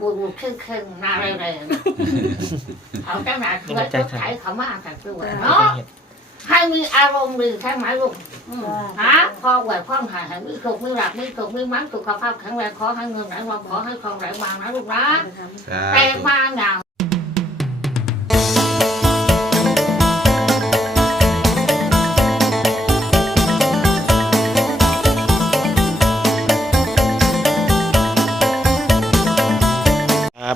บูบูครึ่งครึ่งๆหน้าเร็วๆเขาจะหนาช่วยทุกไถเขามากกันด้วยเนาะให้มีอารมณ์ดีใช่ไหมลูกอืมฮะพอไหวพ่อหายให้มีสุขมีหลับมีสุขมีมันสุขภาพแข็งแรงขอให้เงินไหลมาขอให้ทองไหลมานะลูกนะแต่มาอย่าง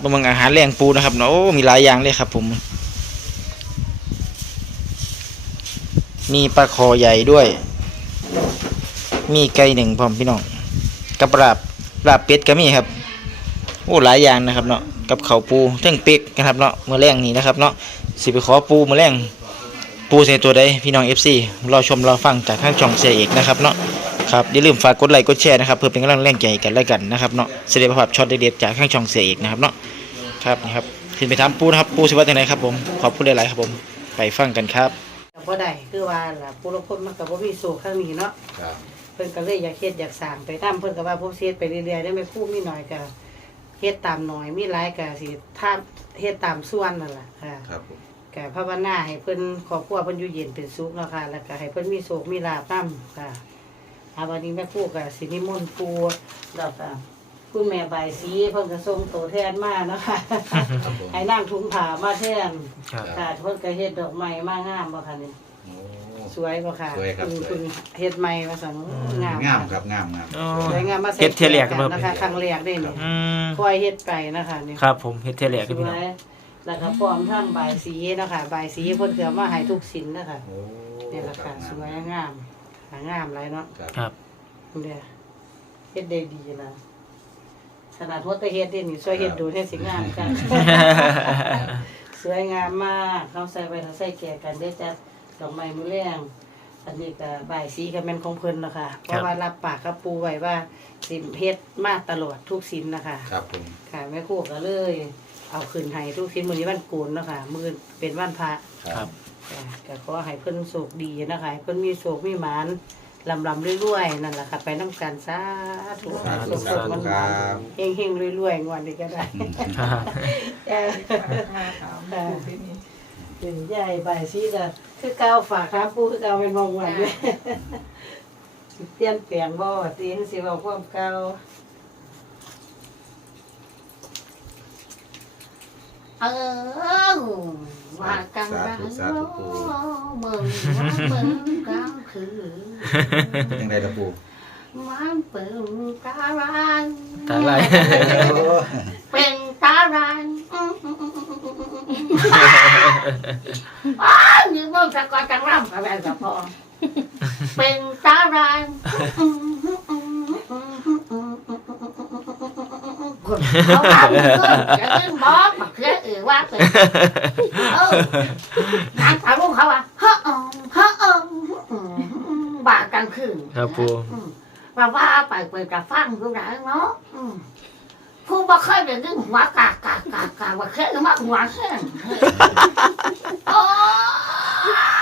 อ่าประมงอาหารแรงปูนะครับเนาะโอ้มีหลายอย่างเลยครับ ผม มีปลาคอใหญ่ด้วย มีไก่หนึ่งพร้อมพี่น้องกับลาบลาบเป็ดก็มีครับโอ้หลายอย่างนะครับเนาะกับเขาปูเท่งเป็กนะครับเนาะมือแรงนี่นะครับเนาะสิไปขอปูมือแรงปูใส่ตัวใดพี่น้อง FC รอชมรอฟังจากทางช่องเสียเอกนะครับเนาะครับอย่าลืมฝากกดไลค์กดแชร์นะครับเพื่อเป็นกำลังแรงใจกันและกันนะครับเนาะเสด็จประพับช็อตเด็ดๆจากทางช่องเสียเอกนะครับเนาะ ครับนี่ครับขึ้นไปถามปูนะครับปูสิว่าจังไหนครับผมขอบคุณหลายๆครับผมไปฟังกันครับก็บ่ได้คือว่าล่ะผู้ลางคนมันก็บ่มีโศกข้างนี้เนาะครับเพิ่นก็เลยอยากเฮ็ดอยากสร้างไปตามเพิ่นก็ว่าผมสิเฮ็ดไปเรื่อยๆได้ไม่คู่มีหน่อยก็เฮ็ดตามหน่อยมีหลายก็สิถ้าเฮ็ดตามส่วนนั่นล่ะค่ะครับผมก็ภาวนาให้เพิ่นครอบครัวเพิ่นอยู่เย็นเป็นสุขเนาะค่ะแล้วก็ให้เพิ่นมีโศกมีลาภนํค่ะอาวันนี้แม่ครูก็สินิมนต์ครูแล้วก็ คุณแม่ใบายสีเพิ่นก็ส่งตัวแทนมาเนาะค่ะครับผมให้นั่งถุงผ้ามาแทนครับค่ะเพิ่นก็เฮ็ดดอกไม้มางามบ่ค่ะนี่โอ้ สวยบ่ค่ะสวยครับณสวย คุณเฮ็ดใหม่ว่าซั่นงามงามครับงามงามอ๋อ สวยงามมาใส่เฮ็ดเที่ยแรกกันบ่ นะคะครั้งแรกได้นี่อืมค่อยเฮ็ดไปนะคะนี่ ครับผมเฮ็ดเทเลกสพี่วน้อง ยแล้วก็พร้อมทั้งใบายสีนะคะใบายสีเพิ่นก็เอามาให้ทุกสินนะคะโอ้นี่แหละค่ะสวยงามหางามหลายเนาะครับ ครับ เด้อเฮ็ดได้ดีนะข นาดหัวตะเฮ็ดนี่นี่สวยเฮ็ดดูแท้สิงามจังสวยงามมากเขาใส่ไว้ถ้าใส่แก่กันได้อจ้ะดอกไม้มือแรงอันนี้ก็ใบายสีก็แม่นของเพิ่นเนาะคะเพราะว่ารับปากกับปูไว้ว่าสิเฮ็ดมาตลอดทุกสินนะคะ ครับผมค่ะแม่ครูก็เลย เอาขึ้นให้ทุกสินมื้อนี้วันโกนเนาะค่ะมื้อเป็นวันพระครับจ้ะก็ขอให้เพิ่นโชคดีนะคะให้เพิ่นมีโชคมีหมาน ลำลำเรื่อยๆ นั่นแหละค่ะ ไปน้ำกันสาธุสาธุโชสาคธุมันครับเฮงเฮงๆรวยๆงวันนี้ก็ได้ครับจ้ะเป็นใหญ่ใบายซีก็คือเก่าฝากครับผู้คือเก่าเป็นมองวันด้วยสิเปลี่ยนแปลงบ่ตีนสิเว้าความเก่า เออว่ากันได้เนาะมึงว่ามึงก็คือเป็นยังไงล่ะปูมันเป็นตารางตาลายโอ้เป็นตารางอ้าวนี่มึงจะก่อนจะร่ำอะไรกับพ่อเป็นตารางคนเขาทำก็จะเป็นบอสมาเคลียร์เออ ว่าเป็นเออนางสาวลูกเขาว่าเฮ้ออมเฮ้ออมอืมบาดกลางคืนครับปูอืมว่าว่าไปเปิดกระฟังดูหนังเนาะอืมผู้บ่เคยได้ยินหัวกากกากกากกากว่าเคยมาหัวแห้งโอ้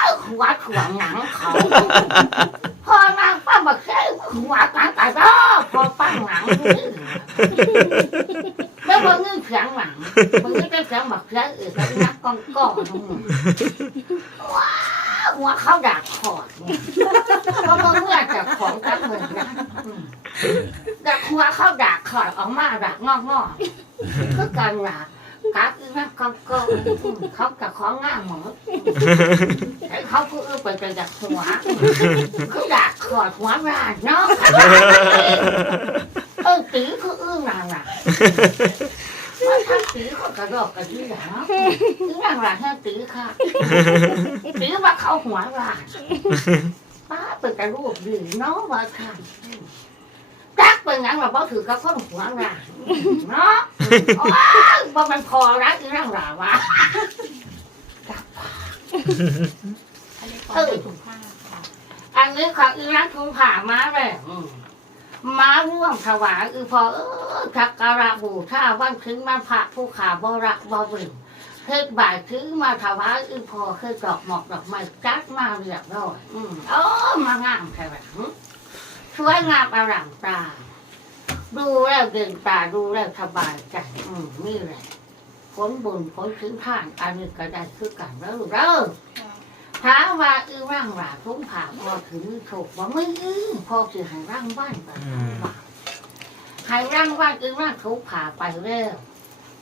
ยหัวถ่วงหนังเขาพอนางป้าบ่เคยหัวกากกากก็พอปั้งหนังนี่แล้วบ่เงื่อนเสียงหนังบ่เงื่อน เสียงบักเสียงอื่นก็นักกองก้องว้าวหัวเข้าดักคอดเพราะว่าเมื่อจากของกันเหมือนกันอืมดักหัวเข้าดักขอดออกมาดักงอกงอกๆคือกันล่ะกัดนะก็ก็อืมเขากับของง่ามหมดแต่เขาคือเออไปจะดักหัวคือดักขอดหัวราดเนาะเออตีคืออื้อนางน่ะ ว่าถ้าตีเขากระดอกกระดี่หลังตีนางหลังให้ตีค่ะตีว่าเขาหัวราดป้าเป็นกระรูปดีเนาะว่าค่ะจักเป็นงั้นว่าบ่ถือกับคนหัวหลานเนาะโอ้ยบ่มันพอรักอีนั่งหลาวะอันนี้ของเป็นถุงผ้าค่ะอันนี้ของอีนั่งทุงผ่ามาเลยอื มาร่วมถวายอือพอเออสักการะบูชาวันถึงมันพระผู้ขาบรักบ่บึงเฮ็ดบ่ายถึงมาถวายอือพอเฮ็ดดอกหมอกดอกไม้จัดมาเรียบร้อยอืมโอ้มางามใช่ไหมสวยงามอร่ามตาดูแล้วเดินตาดูแล้วสบายใจอืมนี่แหละผลบุญผลถึงท่านอันนี้ก็ได้คือกันแล้วเด้อ ถามว่าอือร่างหลาทุ่งผ่าพอถึงโชคว่าไม่อือพอคือใหายร่างบ้านไปว่าใหายร่างบ้านอือร่างทุกผ่าไปแล้ว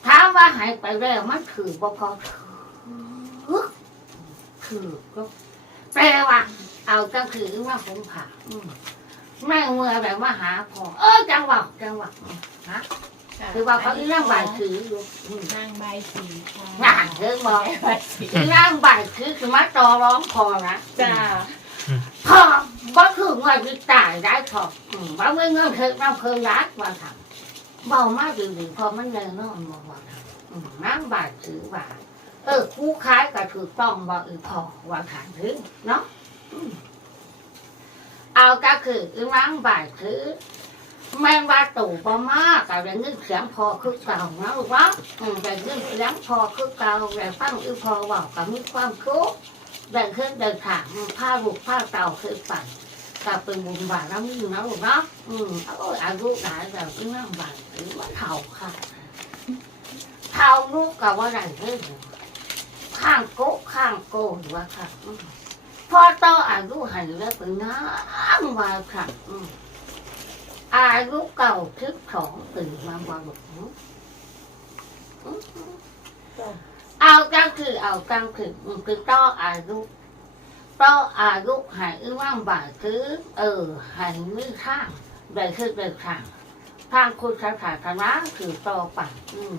ถามว่าหายไปแล้วมันถือบ่พอถือถือก็แปลว่าเอาก็คืออือร่างทุกผ่าอืมแม่งเมื่อแบบว่าหาพอเออจังหวะจังหวะฮะ คือว่าเขาอือร่างบ้านถืออยู่อืมนางใบสีค่ะงานเรื่องบอกใบสีอีร่างบ่ายคือคือมาต่อร้องพอนะจ้าพอบ่ถึงว่าจะจ่ายได้พออืมว่าเมื่อเงินเธอน้ำเพิ่มรักว่าทำเบามากดีๆพอมันเลยนอนมาว่าทำอืมน้ำบ่ายถือว่าเออคู่ค้ายก็ถูกต้องบ่อือพอว่าทางถึงเนาะอืมเอาก็คืออีร่างบ่ายถือ แม่ว่าตู่ประมาก็ได้ยินเสียงพอคือเก่านะลูกเนาะอืมได้ยินเสียงพอคือเก่าได้ฟังอีพอว่าก็มีความทุกข์เดินขึ้นเดินขางผ้าบุกผ้าเต่าคือปั่นกลับเป็นบุญบาทแล้วมีอยู่นะลูกเนาะอืมโอ้ยอายุหลายแบบนี้นั่งบาทหรือว่าเท่าค่ะเท่าลูกกับว่าไรเรื่องข้างโกะข้างโก้หรือว่าค่ะอืมพอต่ออายุหันแล้วเป็นน้ำวาค่ะ อายุเก่าทึกสองปีมาบาบอกเอาจังคือเอาจังคือคือต่ออายุต่ออายุหายว่างบ่ายคือเออหายมือข้างได้คือได้ข้างทางคุณสถาธนะคือต่อไปอืม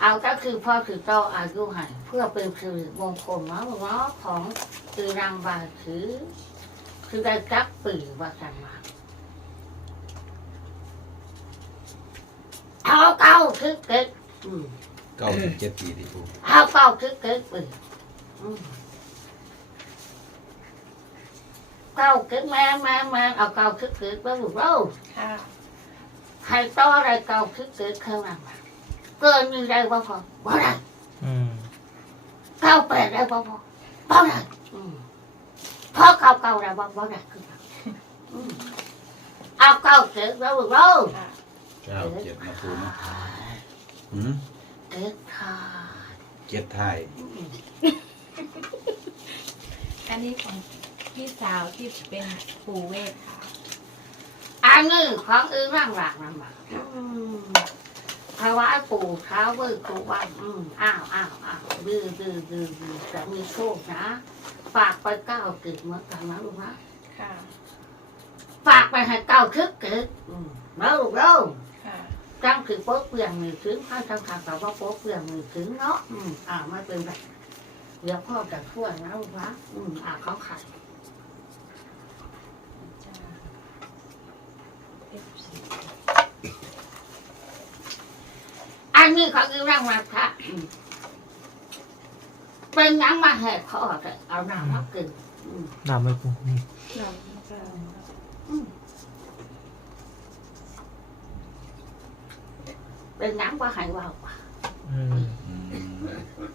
เอาก็คือพ่อคือต่ออายุใหายเพื่อเป็นสิริมงคลเนาะเนาะของคือรางบ่ายคือคือได้จักปีว่ากันมา เอาเก้าคือเกิดอืมเก้าสิบเจ็ดปีที่ปูเอาเก้าคือเกิดปีอืมเก้าคือแม่แม่แม่เอาเก้าคือเกิดไปลูกเราค่ะให้ต่ออะไรเก้าคือเกิดข้างหลังเกินมีได้บ่พอบ่ได้อืมเก้าแปดได้บ่พอบ่ได้อืมพอเก้าเก้าได้บ่บ่ได้คือกันอืมเอาเก้าเกิดแล้วลูกเรา ค่ะ เก้าเจ็ดนะปูเนาะหืมเกิดค่ะเจ็ดไทายอันนี้ของพี่สาวที่เป็นปู่เวทค่ะอันนี้ของอื่นร่างหลากนั่นมาอืมภาวะปู่เท้าเวอร์ครูวันอืมอ้าวอ้าวอ้าวดื้อดื้อดื้อดื้อจะมีโชคนะ ฝากไปเก้ากิจเหมือนกันนะลูกนะค่ะ ฝากไปให้เก้าคึกกิจอืมแล้วลูกเล่า ค่ะจังคือโป๊ะเปลี่ยนมือถึงให้ทำทางแต่ว่าโป๊ะเปลี่ยนมือถึงเนาะอืมอ่าไม่เป็นไรเดี๋ยวพ่อจะช่วยนะลูกนะอืมอ่าเขาขัดจ้า FC อันนี้เขาคือร่างมาพระอืมเป็นยังมาแหกคอแต่เอาน้ำมากินอืมน้ำไม่ปูนี่ เป็นยังว่าใหายว่าอืมอืม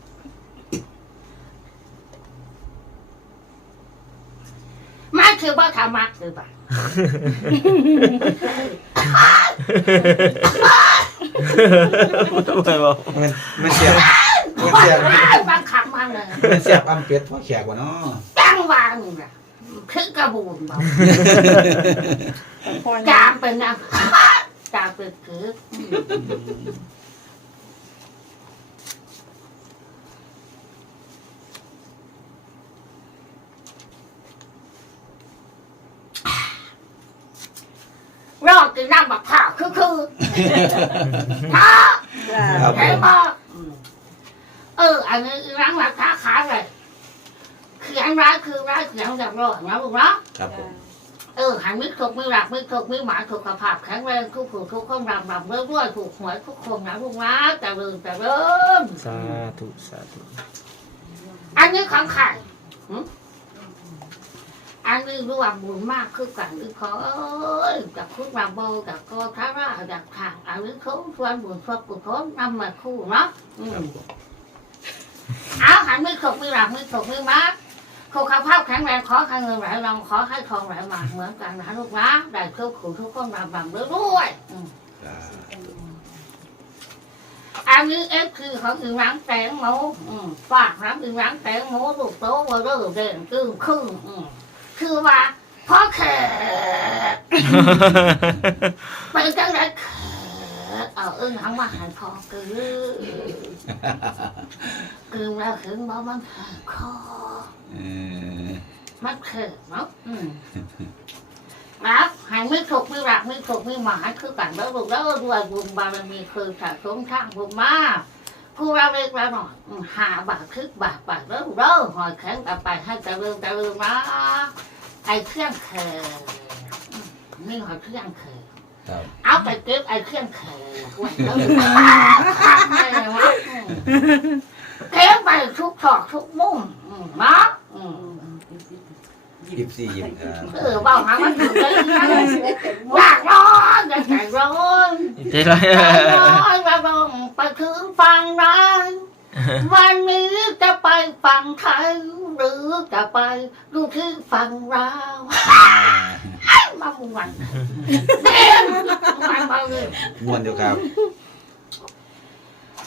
มาคือว่าทำมักคือบ่าไม่บอกมันมันเสียบมันเสียบบังคับมาเลยมันเสียบอ้ำเป็ดพ่อแขกวะเนาะจังวางน่ะคือกระบูนบ่จามเป็นยัง จามเป็นคือรอกินน้ำบักผ่าคือคือพาครับผเห็นม บ่อืมเออ อันนี้ร้านราคาขายเลยเขียนร้ายคือร้ายเขียนแบบร้อยนะลูกเนาะ ครับผม เออหันมิตรถูกไม่หลักไม่ถูกไม่หมายถูกกระภาพแข็งแรงทุกผู้ทุกคนรำรำเรื่อยๆถูกหวยทุกคนนะลูกนะแต่เริ่มแต่เริ่มสาธุสาธุอันนี้ของใครหึอันนี้รวมบุญมากคือกันหรือขอเอ้ยจากคุณรำโบจากกอทาราจากทางอันนี้เขาชวนบุญชวนกุศลนำมาคู่เนาะอืครับมผมเอาหันไม่ถกไม่หลับไม่ถกไม่มัก สุขภาพแข็งแรงขอให้เงินไหลรองขอให้ทองไหลมาเหมือนกันนะลูกนะได้ทุกข์ทุกคนรำรำเรื่อยอืมอันนี้เอฟคือของอึงรังแตงโมฝากน้ำอึงรังแตงโมลูกโตว่าเริ่มเด่นกึ่งครึ่งอืมคือว่าพ่อแขกเป็นจังไรแขกเอาอึ้งหังมาหันคอกือ กือแล้วถึงบอกมันแขกคอเออมันเขินเนาะอืมครับหายไม่ถูกไม่รักไม่ถูกไม่หมายคือกันแล้วลูกแล้วด้วยบุญบารมีคือสะสมทางบุญมากผู้เราเล็กเราหน่อยอืมหาบาทคึกบาทบาทแล้วเด้อหอยแข็งกลับไปให้เจริญเจริญนะไอ้เครื่องเขินอืมนี่หอยเครื่องเขินครับเอาไปเก็บไอ้เครื่องเขินไว้แล้วทำไมวะอืม เก็บไปทุกถอกทุกมุมอืมเนาะอืมยิบสี่ยิบครับ เออบอกหาว่าถึงเลยนะอยากร้อนอยากใจร้อนเจ๊ร้อยใจร้อนอยากร้อนไปถึงฟังนั้นวันนี้จะไปฟังไทยหรือจะไปดูที่ฟังเราวมาบุวันเต็มวันมาเลยม้วนเดียวครับ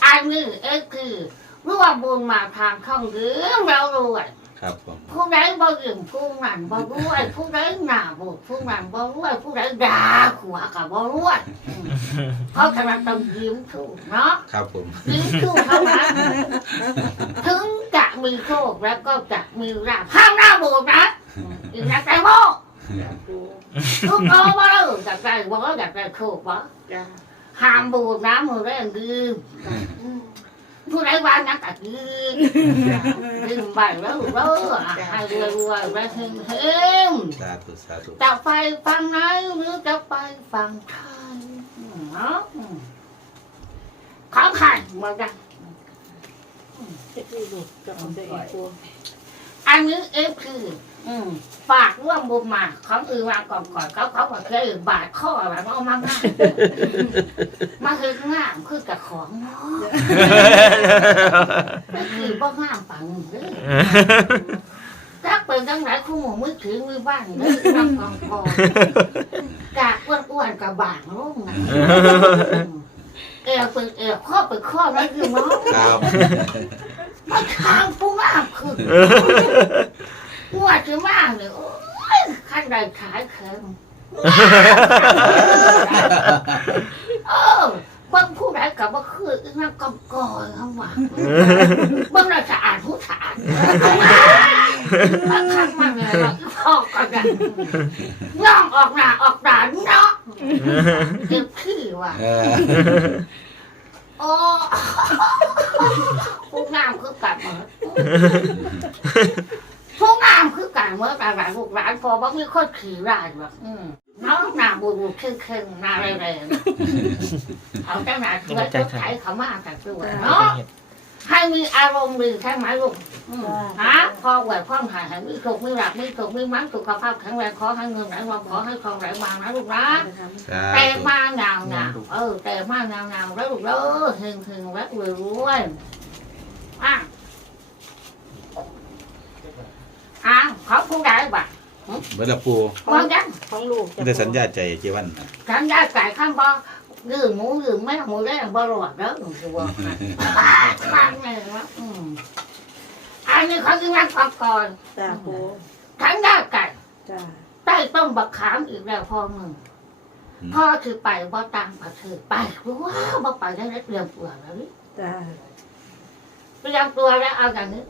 อันนี้เอ็กคือร่วมบุญมาทางช่องเรื่องเรารวยครับผมผู้ใดบ่ยืมผู้นั้นบ่รวยผู้ใดหน้าบุกผู้นั้นบ่รวยผู้ใดด่าขัวกับบ่รวยอืมเพราะฉะนั้นต้องยิ้มถูกเนาะ ครับผมยิ้มถูกเท่านั้นถึงจะมีโชคแล้วก็จะมีราภห้ามหน้าบูดนะอืมอีกนักใจโม่ทุกโตบ่เด้ออยากได้บ่อยากได้โชคบ่จ้า ห้ามบูดน้ำมือแรงดื่มผู้ใดว่านักก็ดื่มดื่มไปแล้วเด้ออะให้รวยรวยๆไปเฮงเฮงสาธุสาธุจะไปฟังไหนหรือจะไปฟังไทยเนาะอืมของใครมาดังเฮ็ดนี่ลูกจะเอาได้อีกตัวอันนี้เอฟคือ อืมฝากร่วมบุญมาของอื่นมาก่อนก่อนเขาเขาบอกเคยบาดข้ออะไรมาเอามาง่ายมาคือง่ามคือกับของเนาะก็คือบ่ง่ามปังเด้อถ้าเป็นจังไหนคู่หมูมือถือมือบ้านเด้อน้ำกองพอกากอ้วนๆกับบางลงนะเอวเป็นเอวข้อเป็นข้อนั่นคือเนาะครับมันทางผู้งามคือ อ้วนจะมากเลยโอ้ยขั้นใดขายเข็มเออบางผู้ใดกับว่าคืออีนั่งกำกอยเขาว่าบางเราสะอาดผู้สะอาดบางครั้งมันเนี่ยเราพ่อก็ได้ย่องออกหน้าออกตาเนาะเก็บขี้ว่ะเออโอ้ผู้งามคือกันเหมือน ผู้งามคือกันเหมื่อนแต่หลานลูกหลานพอบ่มีคนขี่รายแบบอืมน้องหน้าบูบูเข้งเข้งๆหน้าแรงๆเอาจังหนาช่วยชดใช้เขามากแต่ตัวเนาะให้มีอารมณ์ดีใช่ไหมลูกอืมฮะพอไหวพร้อมหายให้มีสุขมีหลักมีสุขมีมันสุขภาพแข็งแรงขอให้เงินไหลมาขอให้ทองไหลมานะลูกนะสาแต่ธุมาเงาเงาเออแต่มาเงาเงาแล้วลูกเด้อหึงหึงแล้วรวยรวยอะ อะเขาผู้ใดบ้างเบิดละปูบางยังของลูกมันได้สัญญาใจเจวันนะฉันได้ไก่ข้ามบ่ยืมหมูยืมแม่หมูแดงบ่รอดเด้อหนูจะบอกให้ฟังเลยว่าอืมอันนี้เขาจะนั่งฟังก่อนจ้าปูฉันได้ไก่จ้าใต้ต้นบักขามอีกแล้วพ่อมึงพ่อคือไปบ่ตังประเทศไปว้าวบ่ไปได้เรียนตัวแล้วนี่จ้าเตรียมตัวแล้วเอาอย่างนี้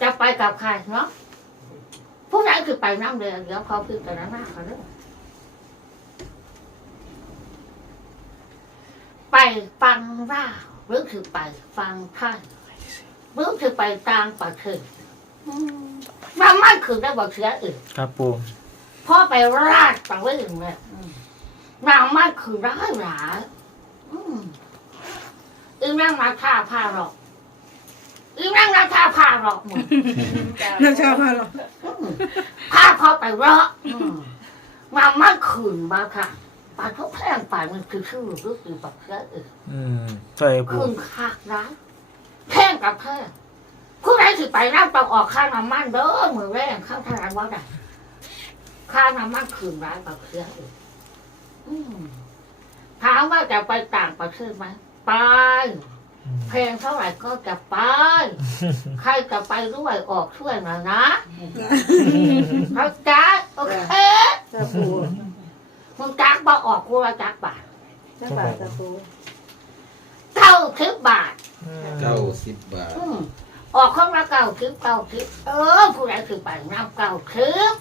จะไปกับใครเนาะผู้ใด คือไปน้ำเดือดเดี๋ยวเขาพิจารณาเขาเด้อไปฟังร่าวหรือคือไปฟังท่านหรือคือไปตามประเทศอืมมันไม่คือได้บอกเสียอื่นครับปูพ่อไปราดไปไว้อย่างเงี้ยอืมนางมันคือร้ายหลายอืมอีนั่งมาท่าผ้าหรอก อีนั่งมาท่าผ้าหรอกมึงน้าชอบมาหรออืมพาพ่อไปรอกอืมมามันขืนมาค่ะปลาทุกแพงไปมันคือชื่อรู้สึกแบบเยอะเอออืมใช่ปูคืนคากร้ายแท่งกับแท่งผู้ใดได้สิไปน้ำต้องออกค่าน้ำมันเด้อมือแรงข้างทางว่าได้ค่าน้ำมันคืนร้ายกับเครื่องอื่นอืมถามว่าจะไปต่างประเทศไหมไป แพงเท่าไหร่ก็จะไป ใครจะไปด้วยออกช่วยหน่อยนะเข้าใจโอเคจ้าปูมึงจักบ่ออกกูละจักบาทจ้าบาทจ้าปูเก้าสิบบาทเก้าสิบบาท อืมออกข้างละเก้าสิบเก้าสิบเออผู้ใดคือไปน้ำเก้าสิบ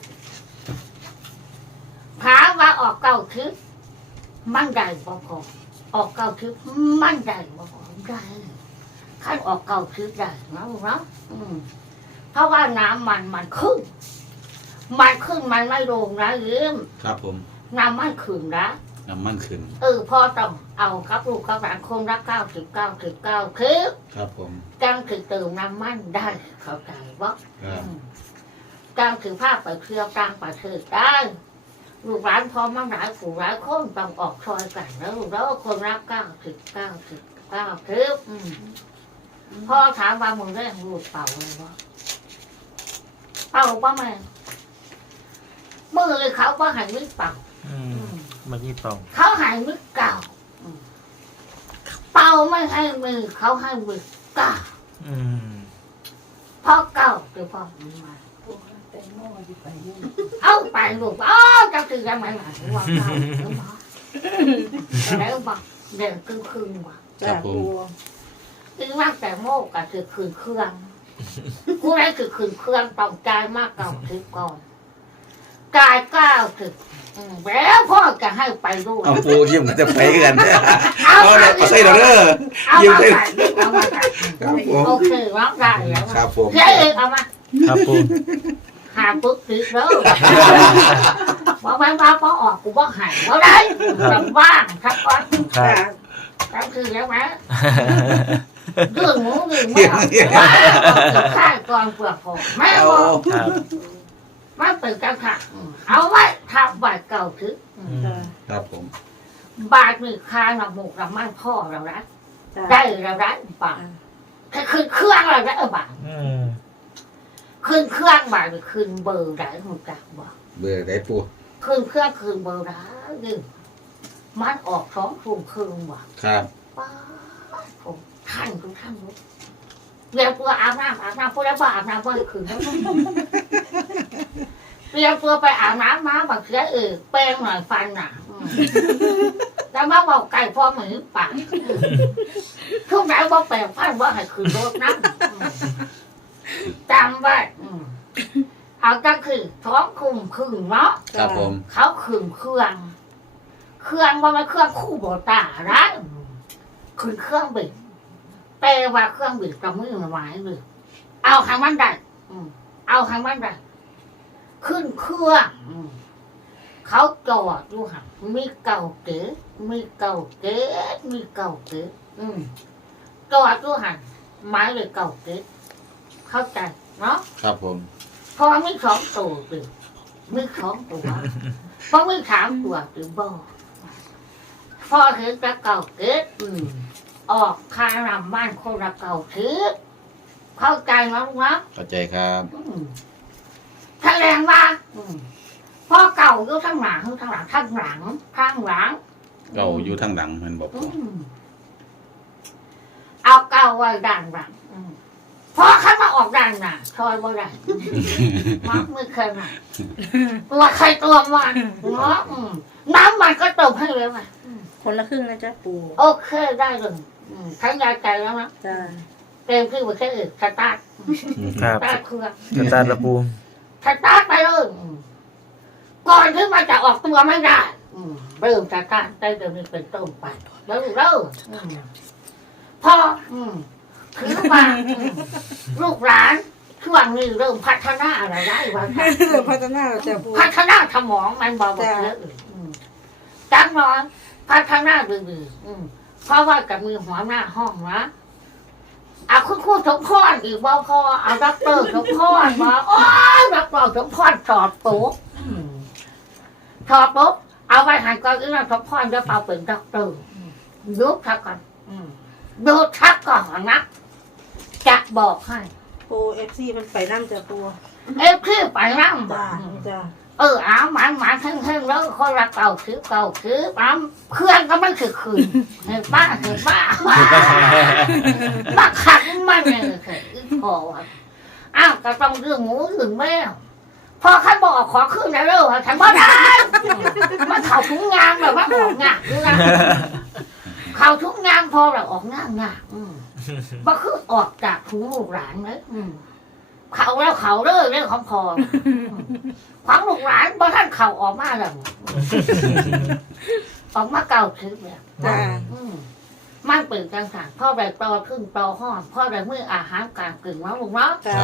ถามว่าออกเก้าสิบมันได้บ่พอออกเก้าสิบมันได้บ่พอ ได้ขั้นออกเก้าสิบได้นะลูกเนาะอืมเพราะว่าน้ำมันมันขึ้น มันขึ้นมันไม่ลงนะยืมครับผมน้ำมันขึ้นนะน้ำมันขึ้น เออพ่อต้องเอาครับลูกกับหลานคนละเก้าสิบเก้าสิบเก้าคือครับผมจังคือเติมน้ำมันได้ เข้าใจว่าครับจังคือภาพไปเที่ยวต่างประเทศได้ลูกหลานพอมาหลายผู้หลายคนต้องออกซอยกันแล้วลูกแล้วคนละเก้าสิบเก้าสิบ เก้าคืออืมพ่อถามว่ามึงได้ลูกเป่าเลยวะเป่าป่ะแม่มือเลยเขาว่าใหายมือเป่าอือืมมมายี่เป่าเขาให้มือเก่าอืมเป่าไม่ให้มือเขาให้มือเก่าอืมพ่อเก่าคือพ่อมือมาแตงโมอยู่ไปนี่เอาไปลูกอ๋อเจ้าคือยังไงมาว่าเก่าหรือเปล่าแล้วบอกเดินครึ่ง ครึ่งว่ะจ้าปูถึงว่าแต่โมกก็คือคืนเครื่องผู้ใดคือคืนเครื่องต้องจ่ายมากเก่าคือก่อนจ่ายเก้าสิบอืมแล้วพ่อจะให้ไปด้วยเอาปูยิ้มกันจะไปกันเอาเอาเลยเอาใส่เด้อเด้อ เอายิ้มมาได้ใส่เอามาใส่ครับผมโอเครับได้แล้วครับผมเจ๊เอกเอามา ครับปูหาปุ๊บติดแล้วว่าแม่บ้าพอออกกูว่าหายว่าได้ลำว่างครับก่อนครับ ก็คือแล้วไหมเรื่องหมูเรื่องหมูเอาเอาข้าวก่อนเปลือกผมแม่เอาบอกครับมันเป็นจังค่ะอืมเอาไว้ทำบาทเก่าถึงอืมจ้าครับผม บาทมีค่าหนักหมกน้ำมันพ่อเราละจ้าได้เราละบาทแค่คืนเครื่องเราละเออบาทอืมคืนเครื่องบาทหรือคืนเบอร์ไหนมึงจักบอกเบอร์ได้ปูคืนเครื่องคืนเบอร์ไหนดิ มันออกสองทุ่มคืนว่ะครับป้าดผมท่านทุกท่านรู้เรียกตัวอาบน้ำอาบน้ำพูดแล้วว่าอาบน้ำว่าคืนแล้วเรียกตัวไปอาบน้ำมาบักเสียเออแป้งหน่อยฟันหนาอืมแล้วมาบอกไก่พอเหมือนปากทุกไหนว่าแปลงฟันว่าให้คืนรถน้ำอืมจำไว้อืมเอาก็คือท้องคุมคืนเนาะ ครับผม เขาคืนเครื่อง เครื่องว่ามันเครื่องคู่โบตานะคืนเครื่องบินแต่ว่าเครื่องบินกับมือมันหมายเลยเอาทางมันได้อืมเอาทางมันได้ขึ้นเครื่องอืมเขาจอดดูค่ะมีเก่าเก๋มีเก่าเก๋มีเก่าเก๋อืมจอดดูค่ะหมายเลยเก่าเก๋เข้าใจเนาะครับผมพอมีสองตัวติมีสองตัวพอมีสามตัวติบ่ พอเห็นแต่เก่าเกิดอืมออกคารำบ้านคนละเก่าถือเข้าใจมั้งวะเข้าใจครับอืมแสดงว่าอืมพอเก่าอยู่ทั้งหลังทั้งหลังทั้งหลังทั้งหลัง เก่าอยู่ทางหลังแมันบอกอืปูมเอาเก่าไว้ด้านหลังอืมพอเข้ามาออกด้านหน้าซอยบ่ได้มักมือเคยมาตัวใครตัวมันเนาะอืมน้ำมันก็เติมให้เลยว่ะ คนละครึ่งนะจ้าปูโอเคได้เลยอืมทั้งยาใจแล้วนะจ้าเต็มที่ไปแค่อื่นสตาร์ทครับสตาร์ทเครื่องจะตาละปูสตาร์ทไปเลยอืมก่อนที่มันจะออกตัวไม่ได้อืมเริ่มสตาร์ทได้เดี๋ยวนี้เป็นต้นไปแล้วเริ่มอืมพออืมถือมาอืมลูกหลานช่วงนี้เริ่มพัฒนาอะไรได้วะเรื่องพัฒนาจ้าปู พัฒนาสมองมันบอกบอกเยอะอืมจังนอน พัฒนาดีๆอืมเพราะว่ากับมือหัวหน้าห้องนะเอาคุณครูสมพรอีกบ่พอเอาด็อกเตอร์สมพรมาโอ้ยด็อกเตอร์สมพรสอดปุ๊บอืมสอดปุ๊บเอาไว้หันก่อนอีนั่นสมพรจะเอาเป็นด็อกเตอร์อืมยุบทักก่อนอืมดูทักก่อนนะจะบอกให้ปูเอฟซีมันไปนั่จ้ะปูเอฟคือไปนั่งจ้าจ้า เอออ้าหมันหมันทั้งทั้งแล้วคนรักเก่าซื้อเก่าซื้อปั๊มเครื่องก็ไม่คือคืนเห็นป้าเห็นป้าป้าขัดมันเลยเถอะอีพอวะอ้าวก็ต้องเรื่องหมูเรื่องแมวพอขันบอกขอขึ้นนะเร็วฉันบ่ได้มันเข่าถุงยางแบบว่าออกงานด้วยนะเข่าถุงยางพอแบบออกงานงานอืมบ่คือออกจากถุงลูกหลานเลยอืม เขาแล้วเขาเลิกเรื่องของพอขวางลูกหลานบ่ท่านเข่าออกมาแล้วออกมาเก่าทึบเนี่ยจ้าอืมมันเปิดกลางสางพ่อแบบตอครึ่งตอห้อนพ่อแบบมืออาหารกลางกึ่งว่าลูกเนาะจ้า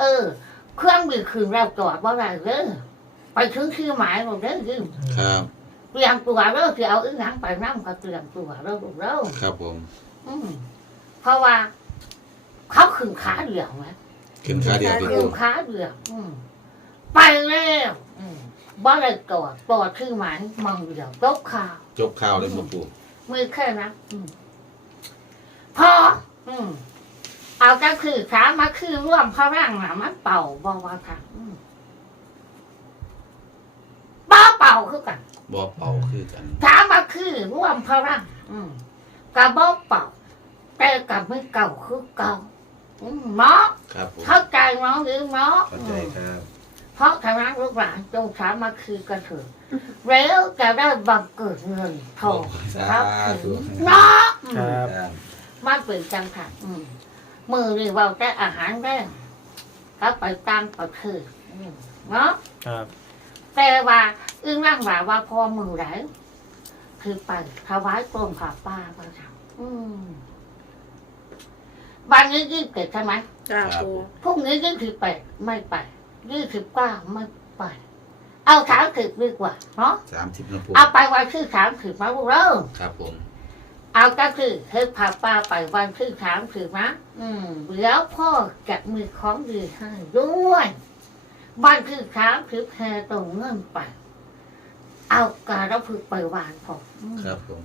เออ เครื่องมือคืนเราจอดว่าอะไรเด้อไปถึงที่หมายเราเด้อยืมครับเตรียมตัวเด้อที่เอาอึ้งหนังไปนั่งก็เตรียมตัวเด้อลูกเด้อครับผม อืมเพราะว่า เขาขึงขาเดียวไห มขึ้นขาเดียวติขึปูงขาเดียวอืมไปแล้วอืมบ่เลยจอดจอดที่หมายมองเดียวตกข่าว จบข่าวเลยมาปูมือแค่นั้นอืมพอ อืมเอาก็คือขามาคือร่วมพร่างหนามันเป่าบอว่าค่ะอืมบ้าเป่าคือกัน บ่เป่าคือกันขามาคือร่วมพร่างอืมกับบ้าเป่าแต่กับไม่เก่าคือเก่า อืมเนาะครับผมเข้าใจเนาะหรือเนาะเข้าใจครับ เพราะทางนั้นลูกหลานจงสามาคือกันเถอะแล้วจะได้บังเกิดเงินทองสาครับธุเนาะอืมครับครับมันเป็นจังค่ะอืมมือนี่เราแต่อาหารแรงก็ไปตั้งประเทศอืมเนาะครับแต่ว่าอึ้งร่างว่าว่าพอมือไหนคือไปถวายกรมขาป้าประจำอืม วันนี้ยี่สิบเจ็ดใช่ไหมจ้าปูพรุ่งนี้ยี่สิบแปดไม่ไปยี่สิบเก้าไม่ไป เอาสามสิบดีกว่าเนาะสามสิบนะปูเอาไปวันที่สามสิบมาลูกเริ่มครับผม เอาก็คือเฮ้ยพาป้าไปวันที่สามสิบนะอืมแล้วพ่อจะมีของดีให้ด้วยวันที่สามสิบแห่ตรงเงินไป เอาการรับพึกไปวานพออืมครับผม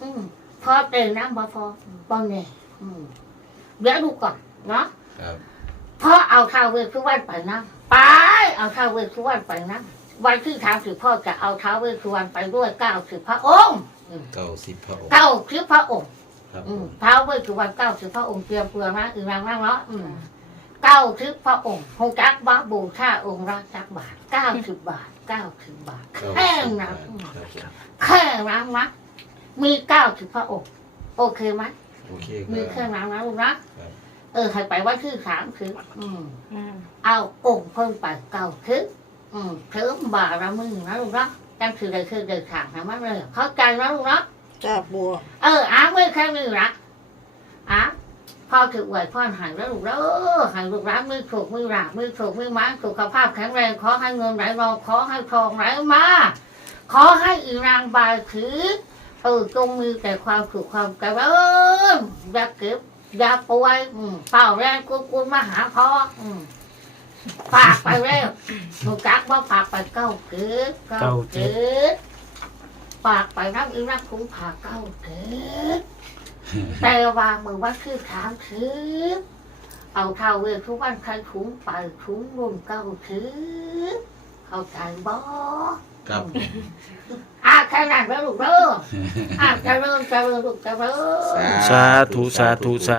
อืมพอเต็มน้ำบ่พอป้องเนี่ยอืม เดี๋ยวดูก่อนเนาะครับพ่อเอาท้าวเวสสุวรรณไปนะไปเอาท้าวเวสสุวรรณไปนะวันที่สามสิบพ่อจะเอาท้าวเวสสุวรรณไปด้วยเก้าสิบพระองค์อืมเก้าสิบพระองค์เก้าสิบพระองค์ครับผอืมมท้าวเวสสุวรรณเก้าสิบพระองค์เตรียมเปลือกนะอือนางนั่งเนาะอืมเก้าสิบพระองค์หงจักบ้าบูชาองค์ละจักบาทเก้าสิบบาทเก้าสิบบาทเก้าแค่สิบนั้นบาทอืมครับผมแค่นั้นนะมีเก้าสิบพระองค์โอเคไหม โอเคคมีรับแค่นั้นนะลูกนะครับ เออให้ไปว่าที่สามสิบอืม อืมเอาองค์เพิ่มไปเก่าคึกอืมเพิ่มบารมีนะลูกนะจังคือได้คือได้ถางนะมันเลยเข้าใจนะลูกนะจ้าปูเอออ้ามือแค่นี้ละอะพ่อถือไหวพ่อหายแล้วลูกแล้วหายลูกรักมือถูกมือหลาบมือถูกมือไม้สุขภาพแข็งแรงขอให้เงินไหลรองขอให้ทองไหลมา ขอให้อีนางบายถือ เออจงมีแต่ความสุขความเจริญอย่าเก็บอย่าป่วยอืมเปล่าแรงกุกุมาหาพ่ออืมฝากไปแล้วหนูจักว่าฝากไปเก้าเกิดเก้าเกิดฝากไปนักอีนักคุ้มผ่าเก้าเกิดแต่ว่ามือว่าคือถามคือเอาเท้าเวททุกวันใครถุงไปถุงรวมเก้าคือเข้าใจบ่ ครับอะแค่นั้นแล้วลูกเด้ออะเจะเริ่มจะเริ่มลูกเจะเริ่มสาธุสาธุสา